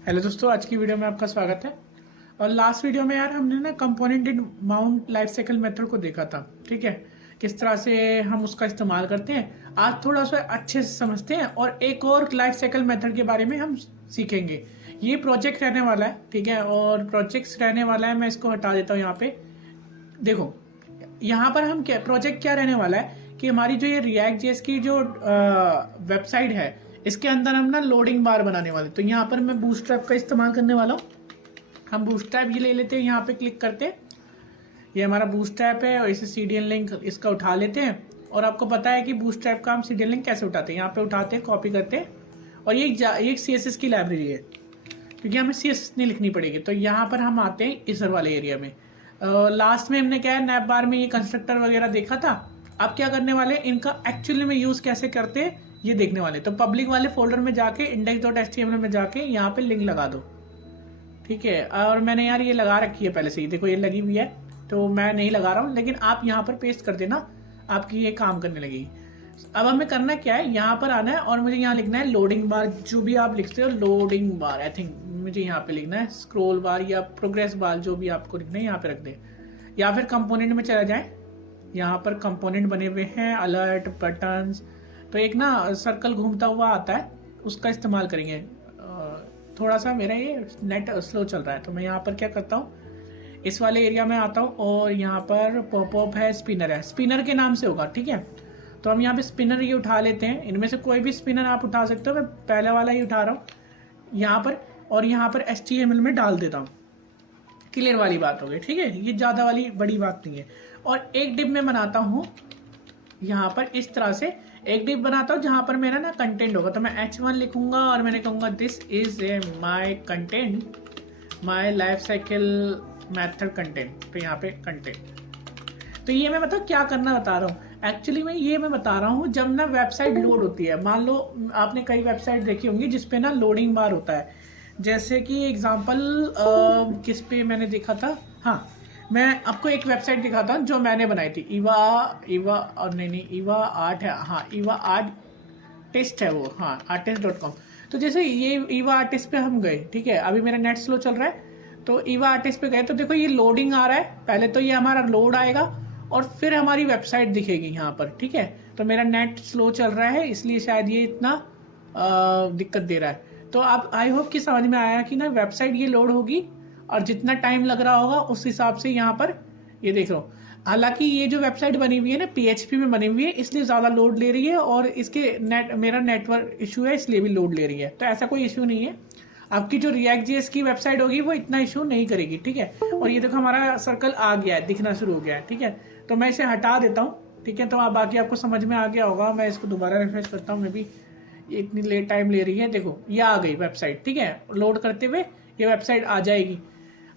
Hello दोस्तों, आज की वीडियो में आपका स्वागत है। और लास्ट वीडियो में यार हमने ना component in mount life cycle method को देखा था। ठीक है, किस तरह से हम उसका इस्तेमाल करते हैं। आज थोड़ा सा अच्छे से समझते हैं और एक और लाइफ साइकिल मेथड के बारे में हम सीखेंगे। ये प्रोजेक्ट रहने वाला है, ठीक है, और प्रोजेक्ट्स रहने वाला है। मैं इसको हटा देता हूँ यहाँ पे। देखो, यहाँ पर हम क्या प्रोजेक्ट क्या रहने वाला है कि हमारी जो ये रिएक्ट जेएस की जो वेबसाइट है, इसके अंदर हम ना लोडिंग बार बनाने वाले। तो यहाँ पर मैं बूटस्ट्रैप का इस्तेमाल करने वाला हूँ। हम बूटस्ट्रैप ये ले लेते हैं, यहाँ पे क्लिक करते हैं। ये हमारा बूटस्ट्रैप है और इसे सीडीएन लिंक इसका उठा लेते हैं। और आपको पता है कि बूटस्ट्रैप का हम सीडीएन लिंक कैसे उठाते हैं। यहाँ पे उठाते हैं, कॉपी करते हैं, और ये CSS की लाइब्रेरी है, क्योंकि हमें CSS नहीं लिखनी पड़ेगी। तो यहाँ पर हम आते हैं इस वाले एरिया में। लास्ट में हमने क्या है, नैप बार में ये कंस्ट्रक्टर वगैरह देखा था। अब क्या करने वाले, इनका एक्चुअली में यूज कैसे करते हैं ये देखने वाले। तो पब्लिक वाले फोल्डर में जाके index.html में जाके यहाँ पे लिंक लगा दो। ठीक है, और मैंने यार ये लगा रखी है पहले से ही, देखो ये लगी हुई है, तो मैं नहीं लगा रहा हूँ, लेकिन आप यहाँ पर पेस्ट कर देना, आपकी ये काम करने लगेगी। अब हमें करना क्या है, यहाँ पर आना है और मुझे यहाँ लिखना है लोडिंग बार। जो भी आप लिखते हो लोडिंग बार, आई थिंक मुझे यहाँ पे लिखना है स्क्रॉल बार या प्रोग्रेस बार, जो भी आपको लिखना है यहाँ पे रख दे। या फिर कंपोनेंट में चला जाए, यहाँ पर कंपोनेंट बने हुए हैं, अलर्ट, बटन्स। तो एक ना सर्कल घूमता हुआ आता है, उसका इस्तेमाल करेंगे। थोड़ा सा मेरा ये नेट स्लो चल रहा है, तो मैं यहाँ पर क्या करता हूँ, इस वाले एरिया में आता हूँ और यहाँ पर पॉपअप है, स्पिनर है, स्पिनर के नाम से होगा। ठीक है, तो हम यहाँ पे स्पिनर ये उठा लेते हैं। इनमें से कोई भी स्पिनर आप उठा सकते हो, मैं पहले वाला ही उठा रहा हूँ यहाँ पर, और यहाँ पर HTML में डाल देता हूँ। क्लियर वाली बात हो गई, ठीक है, ये ज़्यादा वाली बड़ी बात नहीं है। और एक डिप में बनाता हूँ यहाँ पर, इस तरह से एक डिप बनाता हूँ जहाँ पर मेरा ना कंटेंट होगा। तो मैं H1 लिखूंगा और मैंने कहूँगा this is a my content, my life cycle method content. तो यहाँ पे कंटेंट, तो ये मैं मतलब क्या करना बता रहा हूँ एक्चुअली में, ये मैं बता रहा हूँ जब ना वेबसाइट लोड होती है। मान लो आपने कई वेबसाइट देखी होंगी जिसपे ना लोडिंग बार होता है। जैसे कि एग्जांपल किस पे मैंने देखा था, हाँ, मैं आपको एक वेबसाइट दिखाता हूँ जो मैंने बनाई थी, ईवा और नहीं ईवा आर्ट है, हाँ ईवा आर्टिस्ट है वो, हाँ artist.com। तो जैसे ये ईवा आर्टिस्ट पे हम गए, ठीक है, अभी मेरा नेट स्लो चल रहा है, तो ईवा आर्टिस्ट पे गए तो देखो ये लोडिंग आ रहा है। पहले तो ये हमारा लोड आएगा और फिर हमारी वेबसाइट दिखेगी यहाँ पर। ठीक है, तो मेरा नेट स्लो चल रहा है इसलिए शायद ये इतना दिक्कत दे रहा है। तो आप आई होप कि समझ में आया कि ना वेबसाइट ये लोड होगी और जितना टाइम लग रहा होगा उस हिसाब से यहाँ पर ये देख लो। हालांकि ये जो वेबसाइट बनी हुई है ना PHP में बनी हुई है, इसलिए ज़्यादा लोड ले रही है, और इसके मेरा नेटवर्क इशू है इसलिए भी लोड ले रही है। तो ऐसा कोई इशू नहीं है, आपकी जो रिएक्ट जेएस की वेबसाइट होगी वो इतना इशू नहीं करेगी। ठीक है, और ये देखो हमारा सर्कल आ गया है, दिखना शुरू हो गया है। ठीक है, तो मैं इसे हटा देता हूँ। ठीक है, तो आप बाकी आपको समझ में आ गया होगा। मैं इसको दोबारा रिफ्रेश करता हूँ, मैं भी इतनी लेट टाइम ले रही है। देखो ये आ गई वेबसाइट। ठीक है, लोड करते हुए ये वेबसाइट आ जाएगी।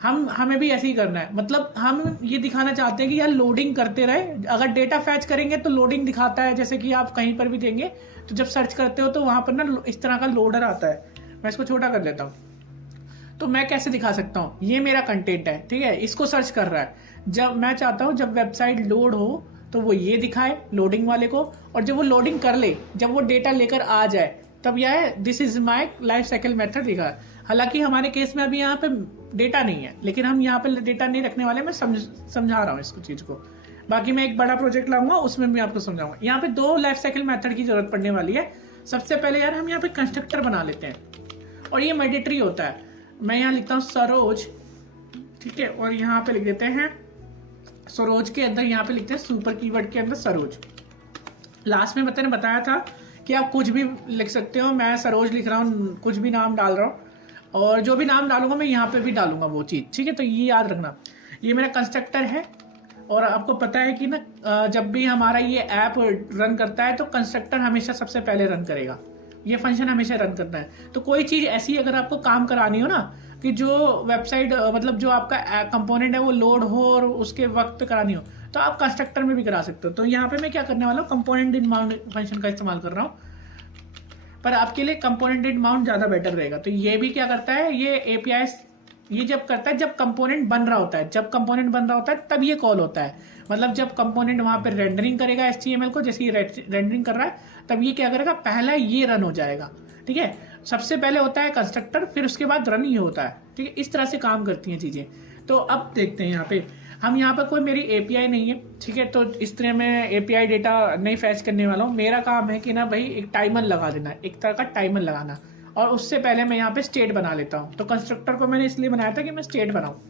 हमें भी ऐसे ही करना है, मतलब हम ये दिखाना चाहते हैं कि यार लोडिंग करते रहे। अगर डेटा फैच करेंगे तो लोडिंग दिखाता है, जैसे कि आप कहीं पर भी देंगे तो जब सर्च करते हो तो वहां पर ना इस तरह का लोडर आता है। मैं इसको छोटा कर लेता हूँ, तो मैं कैसे दिखा सकता हूँ, ये मेरा कंटेंट है, ठीक है, इसको सर्च कर रहा है। जब मैं चाहता हूँ जब वेबसाइट लोड हो तो वो ये दिखाए लोडिंग वाले को, और जब वो लोडिंग कर ले, जब वो डेटा लेकर आ जाए, तब यह है this is my life cycle method दिखा है। हालांकि हमारे केस में अभी यहाँ पे डेटा नहीं है, लेकिन हम यहाँ पे डेटा नहीं रखने वाले। मैं समझा रहा हूँ इसको चीज को। बाकी मैं एक बड़ा प्रोजेक्ट लाऊंगा, उसमें भी आपको समझाऊंगा। यहाँ पे दो लाइफ साइकिल मेथड की जरूरत पड़ने वाली है। सबसे पहले यार हम यहाँ पे कंस्ट्रक्टर बना लेते हैं, और ये मैंडेटरी होता है। मैं यहाँ लिखता हूँ सरोज, ठीक है, और यहाँ पे लिख देते हैं सरोज के अंदर, यहाँ पे लिखते हैं सुपर कीवर्ड के अंदर सरोज। लास्ट में मैंने बताया था कि आप कुछ भी लिख सकते हो। मैं सरोज लिख रहा हूँ, कुछ भी नाम डाल रहा हूँ, और जो भी नाम डालूंगा मैं यहाँ पे भी डालूंगा वो चीज। ठीक है, तो ये याद रखना, ये मेरा कंस्ट्रक्टर है। और आपको पता है कि ना जब भी हमारा ये ऐप रन करता है तो कंस्ट्रक्टर हमेशा सबसे पहले रन करेगा, ये फंक्शन हमेशा रन करता है। तो कोई चीज ऐसी अगर आपको काम करानी हो ना, कि जो वेबसाइट मतलब जो आपका कंपोनेंट है वो लोड हो और उसके वक्त करानी हो, तो आप कंस्ट्रक्टर में भी करा सकते हो। तो यहाँ पे मैं क्या करने वाला हूँ, कंपोनेंट इन माउंट फंक्शन का इस्तेमाल कर रहा हूँ, पर आपके लिए कंपोनेंट इन माउंट ज्यादा बेटर रहेगा। तो ये भी क्या करता है, ये API ये जब करता है जब कंपोनेंट बन रहा होता है, जब कंपोनेंट बन रहा होता है तब ये कॉल होता है। मतलब जब कंपोनेंट वहां पे रेंडरिंग करेगा HTML को, जैसे ये रेंडरिंग कर रहा है, तब ये क्या करेगा, पहला ये रन हो जाएगा। ठीक है, सबसे पहले होता है कंस्ट्रक्टर, फिर उसके बाद रन ही होता है। ठीक है, इस तरह से काम करती हैं चीज़ें। तो अब देखते हैं यहाँ पे, हम यहाँ पर कोई मेरी एपीआई नहीं है, ठीक है, तो इस तरह मैं एपीआई डेटा नहीं फैच करने वाला हूँ। मेरा काम है कि ना भाई एक टाइमर लगा देना, एक तरह का टाइमर लगाना, और उससे पहले मैं यहाँ पे स्टेट बना लेता हूँ। तो कंस्ट्रक्टर को मैंने इसलिए बनाया था कि मैं स्टेट बनाऊँ,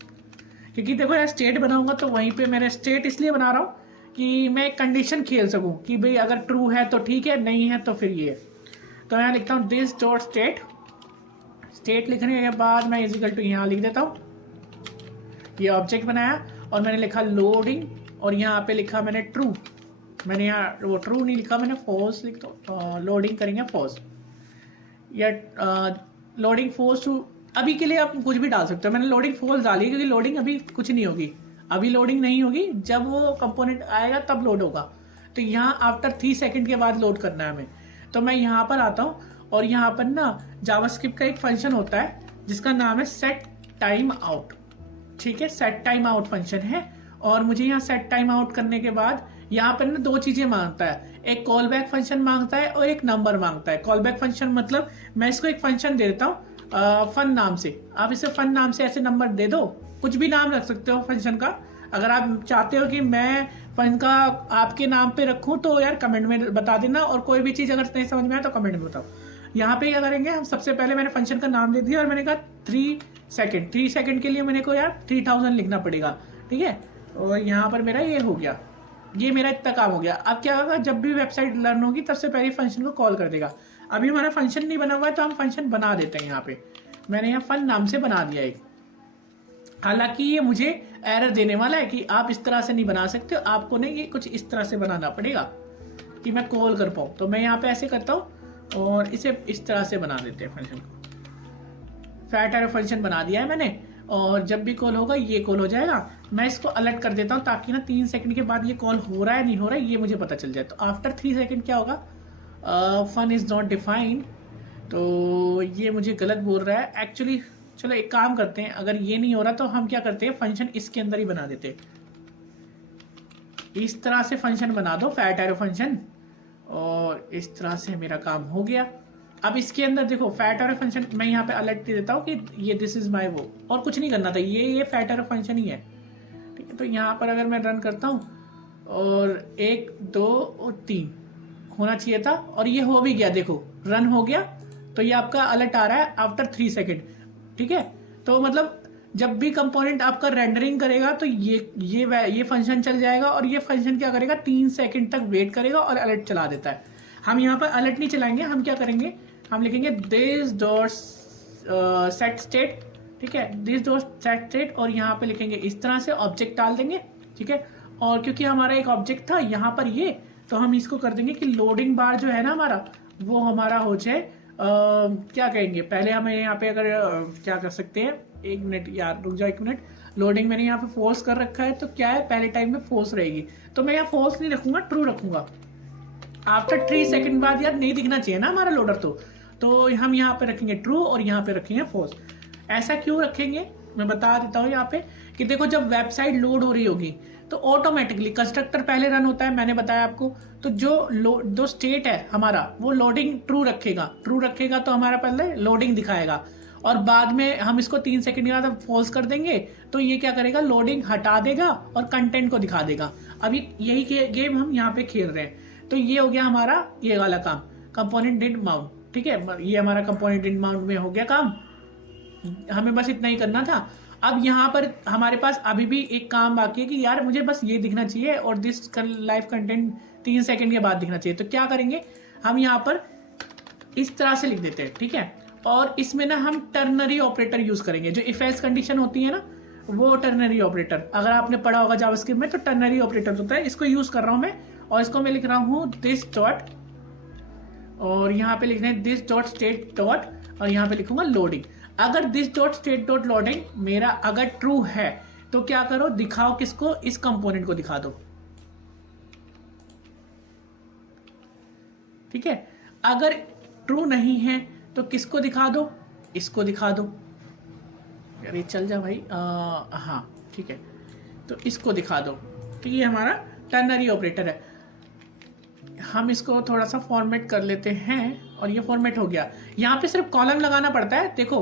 क्योंकि देखो यार स्टेट बनाऊंगा तो वहीं पे मैंने स्टेट इसलिए बना रहा हूँ कि मैं एक कंडीशन खेल सकूँ कि भाई अगर ट्रू है तो ठीक है, नहीं है तो फिर ये। तो यहाँ लिखता हूँ दिस डॉट स्टेट, स्टेट लिखने के बाद मैं इजिकल टू यहाँ लिख देता हूँ, ये ऑब्जेक्ट बनाया, और मैंने लिखा लोडिंग, और यहाँ पे लिखा मैंने ट्रू। मैंने यहाँ वो ट्रू नहीं लिखा, मैंने फॉल्स लिख दो, लोडिंग करेंगे फॉल्स, या लोडिंग फॉल्स टू। अभी के लिए आप कुछ भी डाल सकते हो, मैंने लोडिंग फॉल्स डाली क्योंकि लोडिंग अभी कुछ नहीं होगी, अभी लोडिंग नहीं होगी, जब वो कंपोनेंट आएगा तब लोड होगा। तो यहाँ आफ्टर 3 सेकंड के बाद लोड करना है हमें। तो मैं यहाँ पर आता हूँ, और यहाँ पर ना जावास्क्रिप्ट का एक फंक्शन होता है जिसका नाम है सेट टाइम आउट। ठीक है, सेट टाइम आउट फंक्शन है, और मुझे यहाँ सेट टाइम आउट करने के बाद यहाँ पर ना 2 चीजें मांगता है, एक कॉल बैक फंक्शन मांगता है और एक नंबर मांगता है। कॉल बैक फंक्शन मतलब मैं इसको एक फंक्शन दे देता हूँ फन नाम से, आप इसे फन नाम से ऐसे नंबर दे दो, कुछ भी नाम रख सकते हो फंक्शन का। अगर आप चाहते हो कि मैं फन का आपके नाम पे रखूं तो यार कमेंट में बता देना, और कोई भी चीज अगर नहीं समझ में आए तो कमेंट में बताओ। यहाँ पे क्या करेंगे हम, सबसे पहले मैंने फंक्शन का नाम दे दिया, और मैंने कहा 3 सेकंड के लिए मैंने को यार 3000 लिखना पड़ेगा। ठीक है, और यहाँ पर मेरा ये हो गया, ये मेरा इतना काम हो गया। अब क्या होगा, जब भी वेबसाइट लर्न होगी तब से पहले फंक्शन को कॉल कर देगा। अभी हमारा फंक्शन नहीं बना हुआ है तो हम फंक्शन बना देते हैं। यहाँ पे मैंने यहाँ फन नाम से बना दिया एक, हालांकि ये मुझे एरर देने वाला है कि आप इस तरह से नहीं बना सकते, आपको नहीं ये कुछ इस तरह से बनाना पड़ेगा कि मैं कॉल कर पाऊँ। तो मैं यहाँ पे ऐसे करता हूँ, और इसे इस तरह से बना देते हैं फंक्शन को। फैट एरर फंक्शन बना दिया है मैंने, और जब भी कॉल होगा ये कॉल हो जाएगा। मैं इसको अलर्ट कर देता हूँ ताकि ना 3 सेकंड के बाद ये कॉल हो रहा है नहीं हो रहा है ये मुझे पता चल जाए। तो आफ्टर 3 सेकंड क्या होगा, फन इज नॉट डिफाइंड, तो ये मुझे गलत बोल रहा है एक्चुअली। चलो एक काम करते हैं, अगर ये नहीं हो रहा तो हम क्या करते हैं, फंक्शन इसके अंदर ही बना देते हैं। इस तरह से फंक्शन बना दो, फैट एरो फंक्शन, और इस तरह से मेरा काम हो गया। अब इसके अंदर देखो फैट एरो फंक्शन मैं यहाँ पे अलर्ट दे देता हूँ कि ये दिस इज माई वो, और कुछ नहीं करना था, ये फैट एरो फंक्शन ही है। ठीक है, तो यहाँ पर अगर मैं रन करता हूँ, और 1 2 और 3 होना चाहिए था, और ये हो भी गया, देखो रन हो गया। तो ये आपका अलर्ट आ रहा है आफ्टर 3 सेकेंड। ठीक है, तो मतलब जब भी कंपोनेंट आपका रेंडरिंग करेगा तो ये फंक्शन चल जाएगा, और ये फंक्शन क्या करेगा, 3 सेकंड तक वेट करेगा और अलर्ट चला देता है। हम यहाँ पर अलर्ट नहीं चलाएंगे, हम क्या करेंगे, हम लिखेंगे दिस डॉट सेट स्टेट। ठीक है, दिस डॉट सेट स्टेट, और यहाँ पे लिखेंगे इस तरह से, ऑब्जेक्ट डाल देंगे। ठीक है, और क्योंकि हमारा एक ऑब्जेक्ट था यहाँ पर ये, तो हम इसको कर देंगे कि लोडिंग बार जो है ना हमारा, वो हमारा हो जाए क्या कहेंगे, पहले हमें यहाँ पे अगर क्या कर सकते हैं, 1 मिनट यार रुक जाओ 1 मिनट, लोडिंग मैंने यहाँ पे फोर्स कर रखा है, तो क्या है पहले टाइम में फोर्स रहेगी, तो मैं यहाँ फोर्स नहीं रखूंगा, ट्रू रखूंगा। आफ्टर 3 सेकंड बाद यार नहीं दिखना चाहिए ना हमारा लोडर, तो हम यहाँ पे रखेंगे ट्रू, और यहाँ पे रखेंगे फोर्स। ऐसा क्यों रखेंगे मैं बता देता हूँ यहाँ पे, कि देखो जब वेबसाइट लोड हो रही होगी तो ऑटोमेटिकली कंस्ट्रक्टर पहले रन होता है, मैंने बताया आपको। तो जो स्टेट है हमारा वो लोडिंग ट्रू रखेगा तो हमारा पहले लोडिंग दिखाएगा, और बाद में हम इसको 3 सेकंड के बाद फॉल्स कर देंगे तो ये क्या करेगा, लोडिंग हटा देगा और कंटेंट को दिखा देगा। अभी यही गेम हम यहाँ पे खेल रहे हैं। तो ये हो गया हमारा ये वाला काम, कंपोनेंट डिड माउंट। ठीक है, ये हमारा कंपोनेंट डिड माउंट में हो गया काम, हमें बस इतना ही करना था। अब यहाँ पर हमारे पास अभी भी एक काम बाकी है कि यार मुझे बस ये दिखना चाहिए, और दिस लाइव कंटेंट 3 सेकंड के बाद दिखना चाहिए। तो क्या करेंगे, हम यहाँ पर इस तरह से लिख देते हैं। ठीक है, और इसमें ना हम टर्नरी ऑपरेटर यूज करेंगे, जो इफ एल्स कंडीशन होती है ना, वो टर्नरी ऑपरेटर अगर आपने पढ़ा होगा जावास्क्रिप्ट में, तो टर्नरी ऑपरेटर होता है, इसको यूज कर रहा हूं मैं। और इसको मैं लिख रहा हूं दिस डॉट, और यहाँ पे लिखना है दिस डॉट स्टेट डॉट, और यहाँ पे लिखूंगा लोडिंग। अगर this dot state dot loading मेरा अगर ट्रू है तो क्या करो, दिखाओ किसको, इस कंपोनेंट को दिखा दो। ठीक है, अगर ट्रू नहीं है तो किसको दिखा दो, इसको दिखा दो। यार ये चल जा भाई, हाँ ठीक है, तो इसको दिखा दो। तो ये हमारा टर्नरी ऑपरेटर है। हम इसको थोड़ा सा फॉर्मेट कर लेते हैं, और ये फॉर्मेट हो गया। यहाँ पे सिर्फ कॉलम लगाना पड़ता है। देखो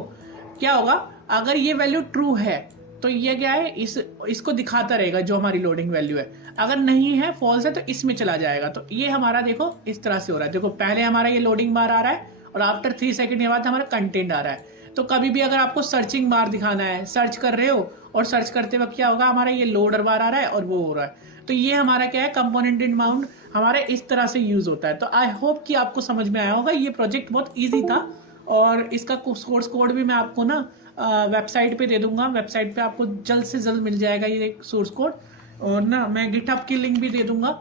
क्या होगा, अगर ये वैल्यू ट्रू है तो ये क्या है, इसको दिखाता रहेगा जो हमारी लोडिंग वैल्यू है। अगर नहीं है, फॉल्स है, तो इसमें चला जाएगा। तो ये हमारा देखो इस तरह से हो रहा है। देखो पहले हमारा ये लोडिंग बार आ रहा है और आफ्टर 3 सेकंड के बाद हमारा कंटेंट आ रहा है। तो कभी भी अगर आपको सर्चिंग बार दिखाना है, सर्च कर रहे हो और सर्च करते वक्त क्या होगा, हमारा ये लोडर बार आ रहा है और वो हो रहा है। तो ये हमारा क्या है, कंपोनेंट इन माउंट हमारा इस तरह से यूज होता है। तो आई होप कि आपको समझ में आया होगा। ये प्रोजेक्ट बहुत ईजी था और इसका सोर्स कोड भी मैं आपको ना वेबसाइट पे दे दूंगा। वेबसाइट पे आपको जल्द से जल्द मिल जाएगा ये सोर्स कोड, और ना मैं गिटहब की लिंक भी दे दूंगा।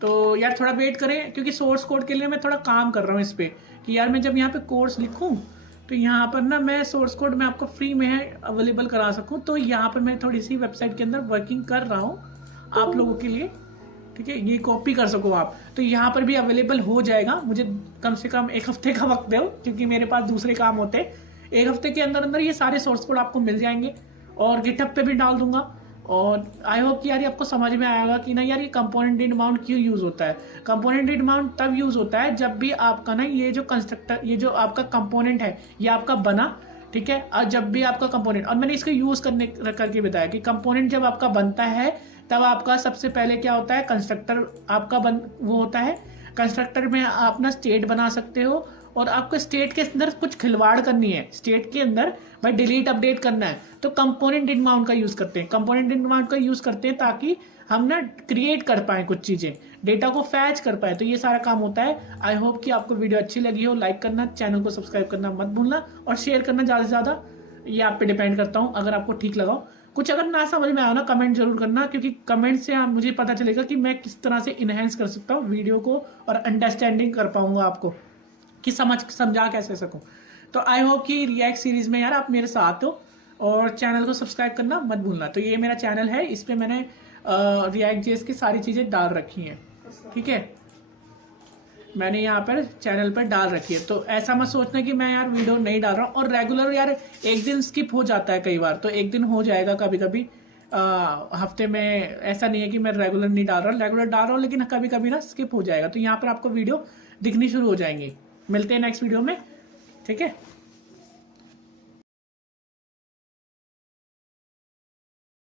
तो यार थोड़ा वेट करें, क्योंकि सोर्स कोड के लिए मैं थोड़ा काम कर रहा हूँ इस पे, कि यार मैं जब यहाँ पे कोर्स लिखूँ तो यहाँ पर ना मैं सोर्स कोड में आपको फ्री में है अवेलेबल करा सकूँ। तो यहाँ पर मैं थोड़ी सी वेबसाइट के अंदर वर्किंग कर रहा हूँ आप लोगों के लिए, ठीक है, ये कॉपी कर सको आप। तो यहाँ पर भी अवेलेबल हो जाएगा। मुझे कम से कम 1 हफ्ते का वक्त दो, क्योंकि मेरे पास दूसरे काम होते हैं। 1 हफ्ते के अंदर अंदर ये सारे सोर्स कोड आपको मिल जाएंगे और गिटहब पे भी डाल दूंगा। और आई होप कि यार ये आपको समझ में आएगा कि ना यार ये कंपोनेंट इन माउंट क्यों यूज होता है। कंपोनेंट इन माउंट तब यूज होता है जब भी आपका ना ये जो कंस्ट्रक्टर, ये जो आपका कंपोनेंट है ये आपका बना, ठीक है, और जब भी आपका कंपोनेंट, और मैंने इसको यूज करके बताया कि कंपोनेंट जब आपका बनता है तब आपका सबसे पहले क्या होता है, कंस्ट्रक्टर आपका वो होता है। कंस्ट्रक्टर में आप ना स्टेट बना सकते हो और आपको स्टेट के अंदर कुछ खिलवाड़ करनी है, स्टेट के अंदर भाई डिलीट अपडेट करना है, तो कंपोनेंट इन माउंट का यूज करते हैं। कंपोनेंट इन माउंट का यूज करते हैं ताकि हम ना क्रिएट कर पाए कुछ चीजें, डेटा को फैच कर पाए। तो ये सारा काम होता है। आई होप कि आपको वीडियो अच्छी लगी हो। लाइक करना, चैनल को सब्सक्राइब करना मत भूलना और शेयर करना ज्यादा से ज्यादा। ये आप पे डिपेंड करता हूँ। अगर आपको ठीक लगा, कुछ अगर ना समझ में आया ना, कमेंट जरूर करना, क्योंकि कमेंट से मुझे पता चलेगा कि मैं किस तरह से इनहेंस कर सकता हूँ वीडियो को और अंडरस्टैंडिंग कर पाऊंगा आपको, कि समझा कैसे सकूं। तो आई होप कि रिएक्ट सीरीज में यार आप मेरे साथ हो, और चैनल को सब्सक्राइब करना मत भूलना। तो ये मेरा चैनल है, इस पे मैंने रिएक्ट जेएस की सारी चीजें डाल रखी हैं, ठीक है, मैंने यहाँ पर चैनल पर डाल रखी है। तो ऐसा मत सोचना कि मैं यार वीडियो नहीं डाल रहा हूँ। और रेगुलर यार एक दिन स्किप हो जाता है कई बार, तो एक दिन हो जाएगा कभी कभी हफ्ते में। ऐसा नहीं है कि मैं रेगुलर नहीं डाल रहा हूँ, रेगुलर डाल रहा हूँ, लेकिन कभी कभी ना स्किप हो जाएगा। तो यहाँ पर आपको वीडियो दिखनी शुरू हो जाएंगी। मिलते हैं नेक्स्ट वीडियो में, ठीक है।